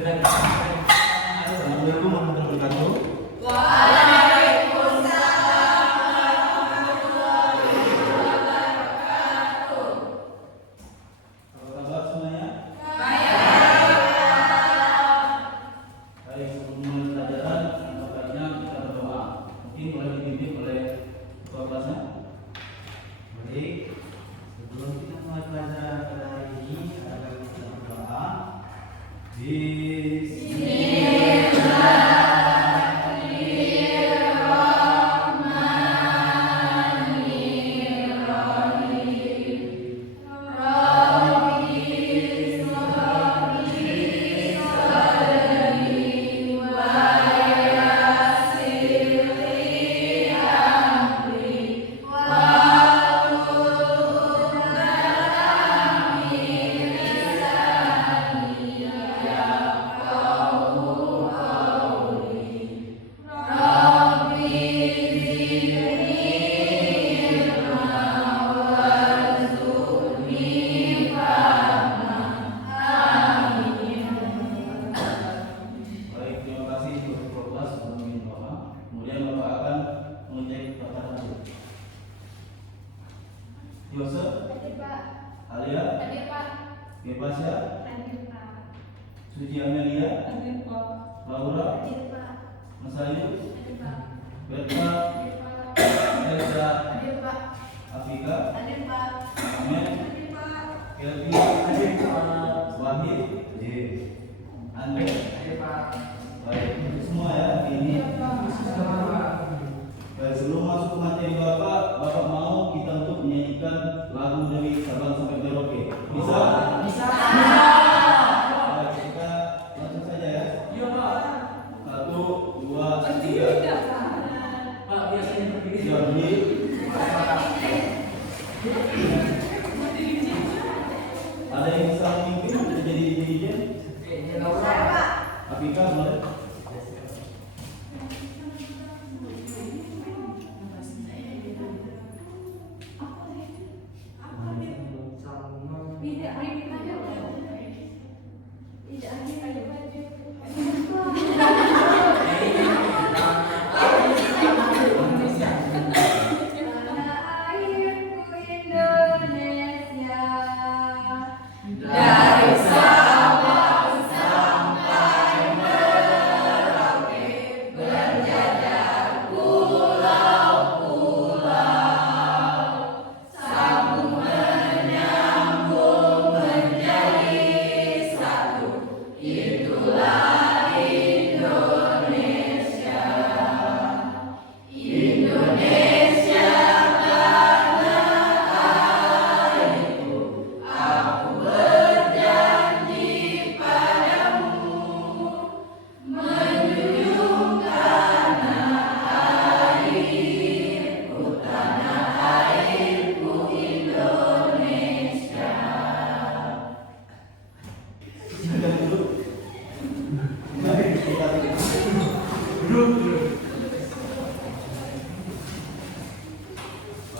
Assalamualaikum warahmatullahi wabarakatuh. Apa kabar semuanya? Baik, sebelum mulai pelajaran, baiknya kita berdoa. Mungkin boleh dipimpin oleh ketua kelasnya. Baik, sebelum kita mulai pelajaran pada hari ini, agar kita berdoa. Yosef, Alia, Bebas ya, Suci Amelia, Laura, Masayu, Berta, Elsa, Afika, Amen, Kelvin, Wahid, Andre, baik semua ya ini. Baik, sebelum masuk ke materi Bapak mau kita untuk menyanyikan lagu dari Sabang sampai Merauke. Bisa? Bisa. Baik, kita langsung saja ya. Iya, Pak. 1, 2, 3. Pak, biasanya berdiri. Jadi, ada yang bisa memimpin untuk jadi DJ? Saya, Pak. Afika, boleh?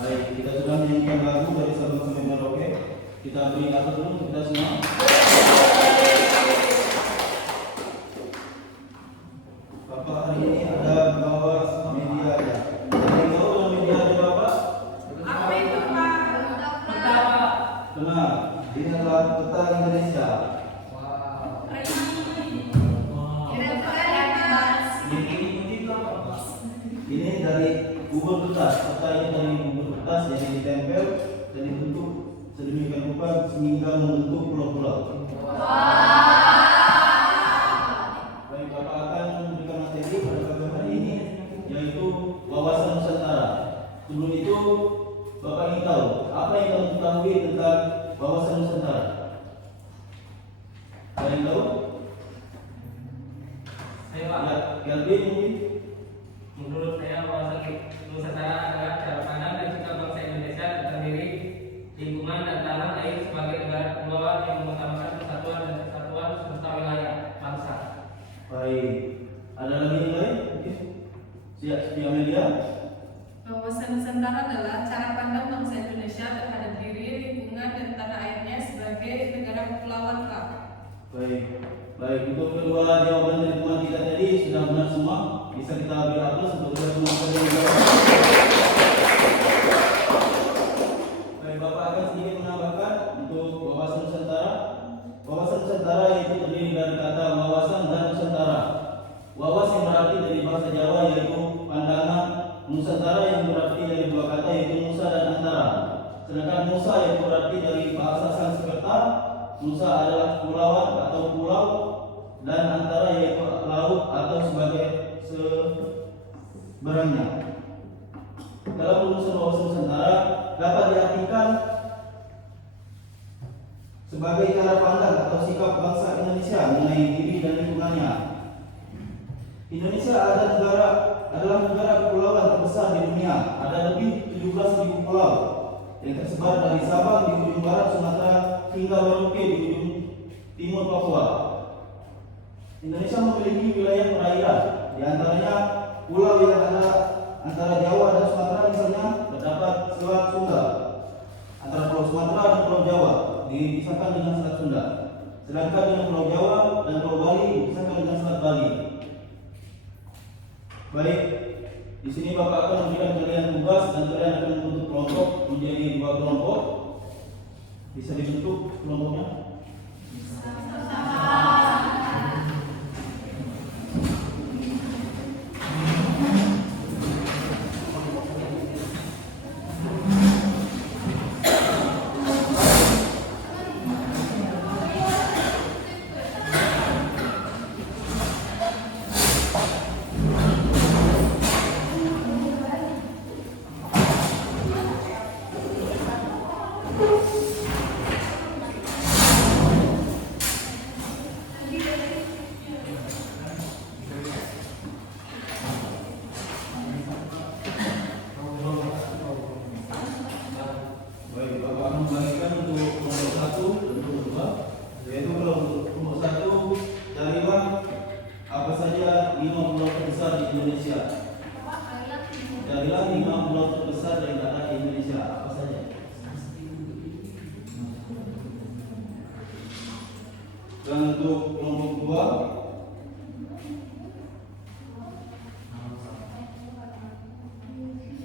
Baik, kita sudah menyanyikan lagu dari Sabang sampai Merauke. Kita beri lagu dulu kita semua. Bapak hari ini ada bawa media ya. Ada yang tahu yang media ada Bapak? Apa itu, Pak? Peta. Benar. Ini adalah peta Indonesia. Ini dari bubur kertas. Peta ini dari bubur kertas yang ditempel dan dibentuk sedemikian rupa sehingga membentuk pulau-pulau. Baik, Bapak akan memberikan materi pada pagi hari ini yaitu wawasan Nusantara. Sebelum itu Bapak ingin tahu apa yang kamu ketahui tentang wawasan Nusantara? Ada yang tahu? Saya, Pak. Ya, Kelvin mungkin. Menurut saya wawasan Nusantara adalah cara pandang dan sikap bangsa Indonesia tentang diri, lingkungan dan tanah air sebagai negara kepulauan yang mengutamakan persatuan dan kesatuan serta wilayah bangsa. Baik. Ada lagi yang lain? Oke. Siap, Setia Media. Wawasan Nusantara adalah cara pandang bangsa Indonesia terhadap diri, lingkungan, dan tanah airnya sebagai negara kepulauan, Pak. Baik. Baik, untuk kedua jawaban dari teman kita tadi sudah benar semua. Bisa kita beri aplaus untuk kedua teman kita yang jawab. Baik, Bapak akan sedikit menambahkan untuk wawasan Nusantara. Wawasan Nusantara yaitu terdiri dari kata wawasan dan Nusantara. Wawas yang berarti dari bahasa Jawa yaitu pandangan, Nusantara yang berarti dari dua kata yaitu Nusa dan Antara. Sedangkan Nusa yang berarti dari bahasa Sanskerta, Nusa adalah kepulauan atau pulau, dan Antara yaitu laut atau sebagai seberangnya. Dalam rumusan wawasan Nusantara dapat diartikan sebagai cara pandang atau sikap bangsa Indonesia mengenai diri dan lingkungannya. Indonesia adalah negara kepulauan terbesar di dunia. Ada lebih 17.000 pulau yang tersebar dari Sabang di ujung barat Sumatera hingga Merauke di ujung timur Papua. Indonesia memiliki wilayah perairan, di antaranya pulau yang ada antara Jawa dan Sumatera misalnya terdapat Selat Sunda. Antara Pulau Sumatera dan Pulau Jawa dipisahkan dengan Selat Sunda. Sedangkan dengan Pulau Jawa dan Pulau Bali dipisahkan dengan Selat Bali. Baik, di sini Bapak akan memberikan kalian tugas dan kalian akan membentuk kelompok menjadi 2 kelompok. Bisa dibentuk kelompoknya? Baik, Bapak akan membagikan untuk kelompok 1 dan kelompok 2. Yaitu kalau untuk kelompok 1, carilah apa saja 5 pulau terbesar di Indonesia. Carilah 5 pulau terbesar yang ada di Indonesia. Apa saja? Dan untuk kelompok 2,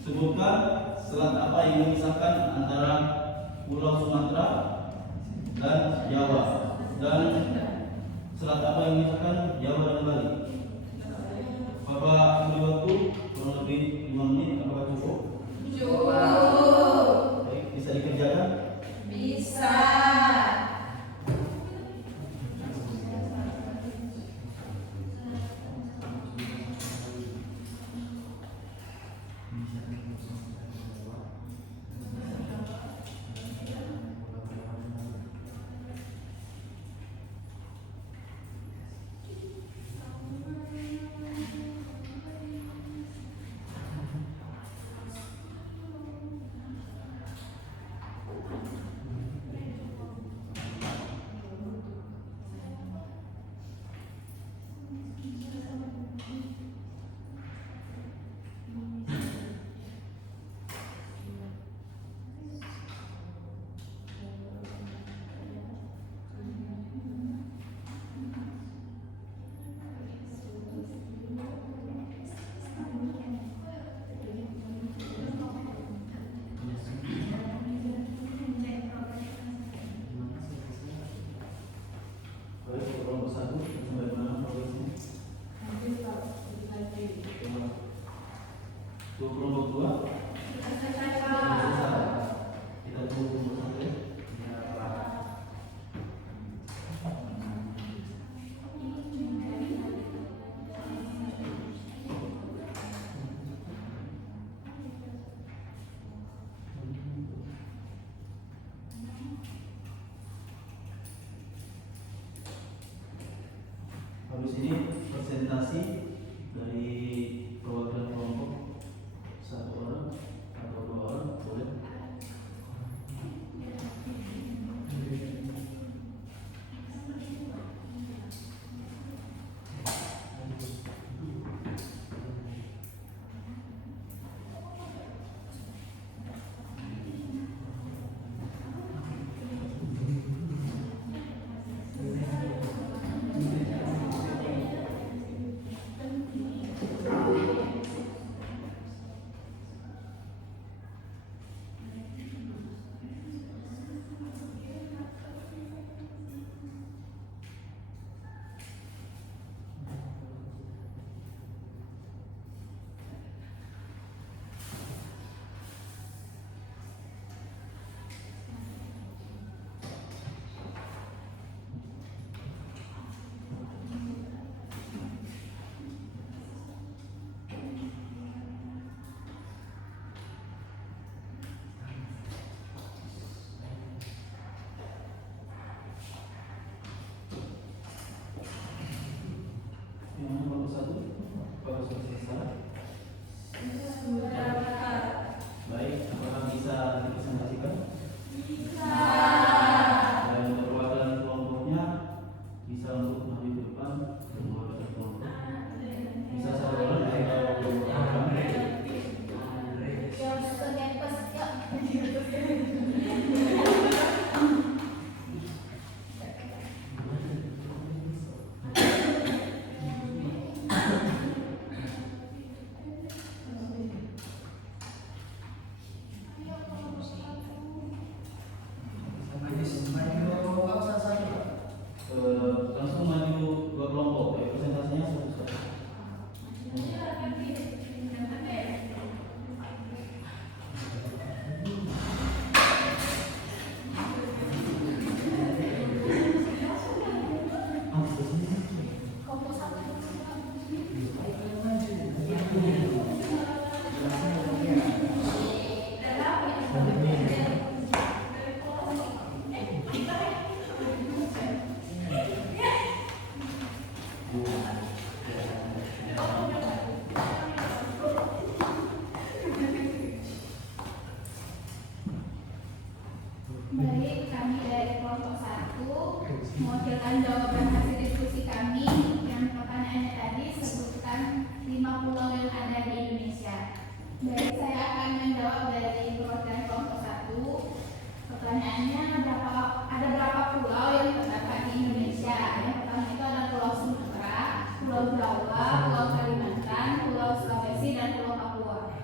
sebutkan selat apa yang memisahkan antara Pulau Sumatera dan Jawa, dan selat apa yang memisahkan Jawa dan Bali. Bapak beri waktu kurang lebih 5 menit. Apakah cukup? Cukup. Baik, bisa dikerjakan? Bisa. Baik, kelompok 1 sampai mana progresnya? Untuk kelompok 2, kita tunggu kelompok 1 ya. Habis ini presentasi dari perwakilan kelompok 1 orang atau 2 orang boleh. Yang nomor 1, Bapak sudah selesai. Sudah, Pak. Baik, apakah bisa dipresentasikan? Bisa. Dan untuk perwakilan kelompoknya bisa untuk maju ke depan dan mewakilkan kelompok. Bisa satu orang atau dua orang. Langsung maju dua kelompok, ya, presentasinya satu-satu. Baik, kami dari kelompok 1 mewakilkan jawaban hasil diskusi kami. Yang pertanyaannya tadi sebutkan 5 pulau yang ada di Indonesia. Baik, saya akan menjawab dari perwakilan kelompok 1. Pertanyaannya ada berapa pulau yang terdapat di Indonesia? Yang pertama itu ada Pulau Sumatera, Pulau Jawa, Pulau Kalimantan, Pulau Sulawesi, dan Pulau Papua.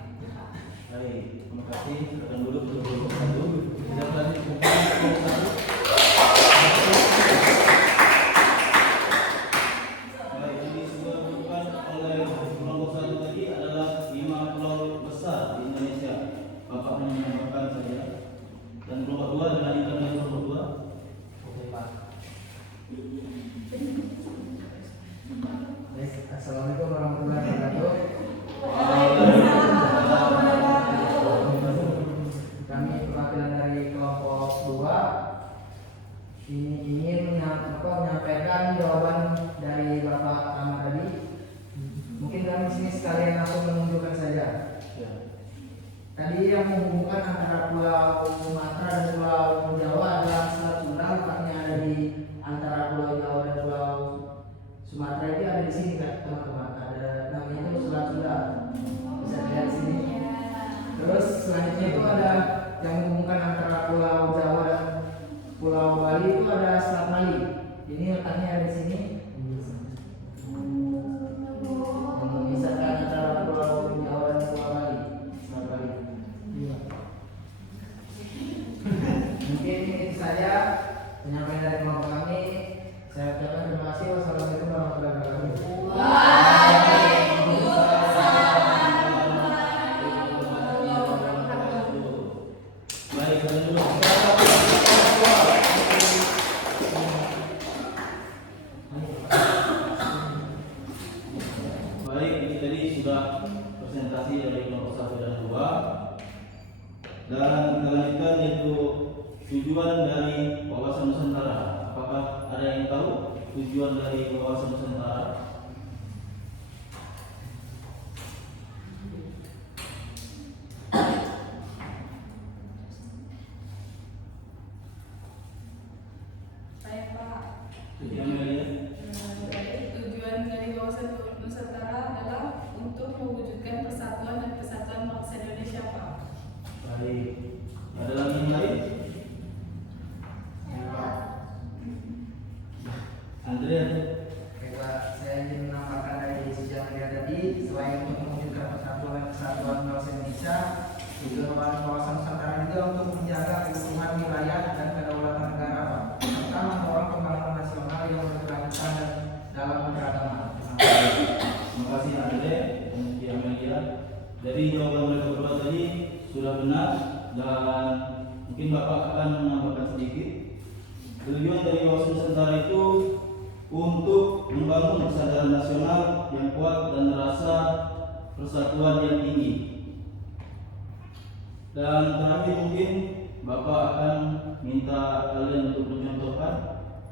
Baik, terima kasih. Silakan dulu untuk kelompok 1. Kita lanjut ke kelompok 1. Baik, ini sudah disebutkan oleh kelompok 1 tadi adalah 5 pulau besar di Indonesia. Bapak hanya menambahkan saja. Dan kelompok 2 dilanjutkan oleh kelompok 2. Oke, Pak. Baik, Assalamualaikum warahmatullahi wabarakatuh. Kami perwakilan dari kelompok 2 ini ingin menyampaikan jawaban dari Bapak Ahmad tadi. Mungkin kami di sini sekalian langsung menunjukkan saja. Ya. Tadi yang menghubungkan antara Pulau Sumatera dan Pulau Jawa adalah Selat Sunda, letaknya ada di antara Pulau Jawa dan Pulau Sumatera itu ada di sini kan teman-teman. Ada namanya itu Selat Sunda. Bisa dilihat di sini. Terus selanjutnya itu ada yang menghubungkan antara Pulau Jawa dan Pulau Bali itu ada Selat Bali. Ini letaknya ada di sini. Yang memisahkan antara Pulau Jawa dan Pulau Bali, Selat Bali. Mungkin itu saja penyampaian dari kelompok kami. Saya ucapkan terima kasih. Wassalamualaikum warahmatullahi wabarakatuh. Baik, kalian dulu. Baik, ini tadi sudah presentasi dari kelompok 1 dan 2. Dan kita lanjutkan yaitu tujuan dari wawasan Nusantara. Apakah ada yang tahu tujuan dari wawasan Nusantara? Baik, Pak. Tujuan dari Tujuan dari wawasan Nusantara adalah untuk mewujudkan persatuan dan kesatuan bangsa Indonesia, Pak. Baik. Ada lagi yang lain? Andrea. Oke, Pak, saya ingin menambahkan dari sisi yang tadi, selain untuk mewujudkan persatuan dan kesatuan bangsa Indonesia, tujuan wawasan Nusantara juga untuk menjaga keutuhan wilayah dan kedaulatan negara, Pak, serta mendorong pembangunan nasional yang berkelanjutan dan dalam keberagaman. Terima kasih Andre dan Tia Media. Jadi jawaban mereka berdua tadi sudah benar dan mungkin Bapak akan menambahkan sedikit. Tujuan dari wawasan Nusantara itu untuk membangun kesadaran nasional yang kuat dan rasa persatuan yang tinggi. Dan terakhir mungkin Bapak akan minta kalian untuk mencontohkan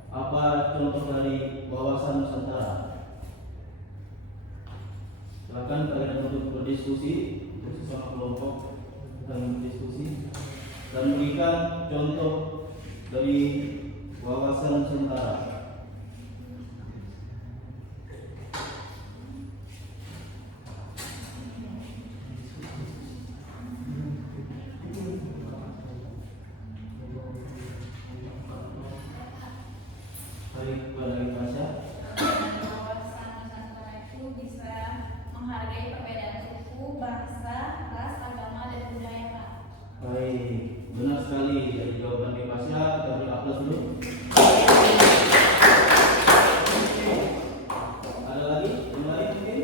apa contoh dari wawasan Nusantara. silakan kalian untuk berdiskusi untuk sesama kelompok dan berdiskusi dan memberikan contoh dari wawasan Nusantara. Mari kepada Fasya. Wawasan Nusantara itu bisa menghargai perbedaan suku, bangsa, ras, agama, dan budaya, Pak. Baik, benar sekali dari jawaban Fasya. Kita beri aplaus dulu. Ada lagi? Yang lain mungkin?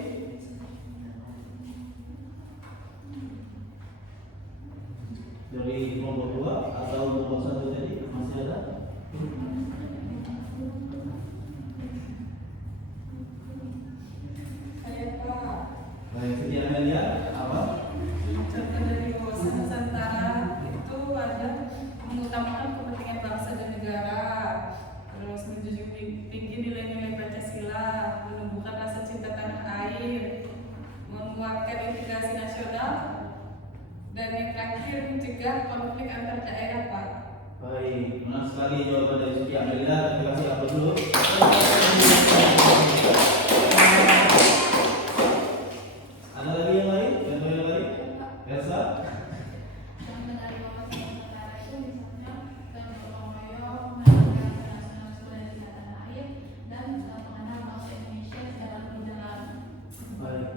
Dari kelompok 2 atau kelompok 1 tadi masih ada? Saya Pak. Baik, sedia Amelia, apa? Contoh dari wawasan Nusantara itu ada mengutamakan kepentingan bangsa dan negara, terus menjunjung tinggi nilai-nilai Pancasila, menumbuhkan rasa cinta tanah air, menguatkan integrasi nasional, dan yang terakhir mencegah konflik antar daerah, Pak. Baik, benar sekali jawaban dari Suci Amelia. Terima kasih, aplaus dulu. Ada lagi yang lain? Contoh yang lain? Elsa? Contoh dari wawasan Nusantara itu misalnya gotong royong, menegakkan nasionalisme dan cinta tanah air, dan mengenal bangsa Indonesia secara lebih dalam. Baik.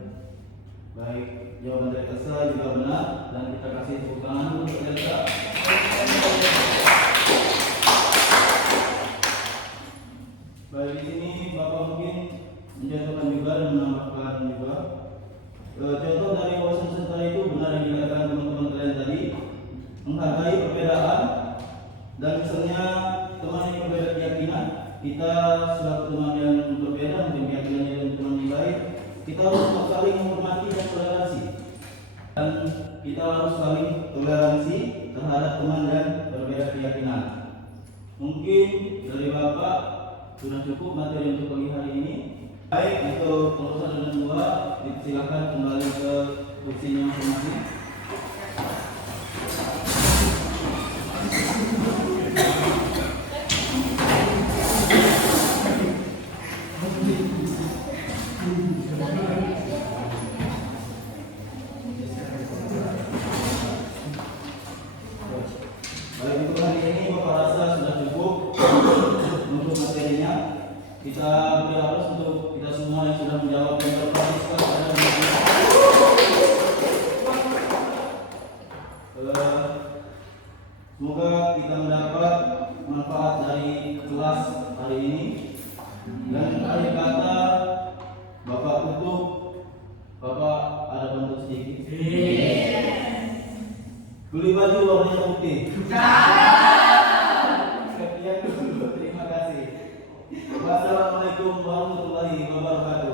Baik, jawaban dari Elsa juga benar dan kita kasih tepuk tangan untuk Elsa. Baik, di sini Bapak mungkin menjatuhkan juga dan menambahkan juga. Contoh dari wawasan Nusantara itu benar yang dikatakan teman-teman kalian tadi, menghargai perbedaan dan misalnya teman yang berbeda keyakinan, kita selaku teman yang berbeda mungkin keyakinannya dan teman yang baik, kita harus saling menghormati dan toleransi, dan kita harus saling toleransi terhadap teman yang berbeda keyakinan. Mungkin dari Bapak sudah cukup materi untuk pagi hari ini. Baik, untuk kelompok 1 dan 2 dipersilakan kembali ke kursinya masing-masing. Baik, untuk hari ini Bapak rasa sudah cukup untuk materinya. Kita beri aplaus untuk kita semua yang sudah menjawab dan berpartisipasi pada hari ini. Semoga kita mendapat manfaat dari kelas hari ini. Dan akhir kata Bapak tutup. Bapak ada bantu sedikit. Beli baju warnanya putih. Sekian dulu. Terima kasih. Wassalamualaikum warahmatullahi wabarakatuh.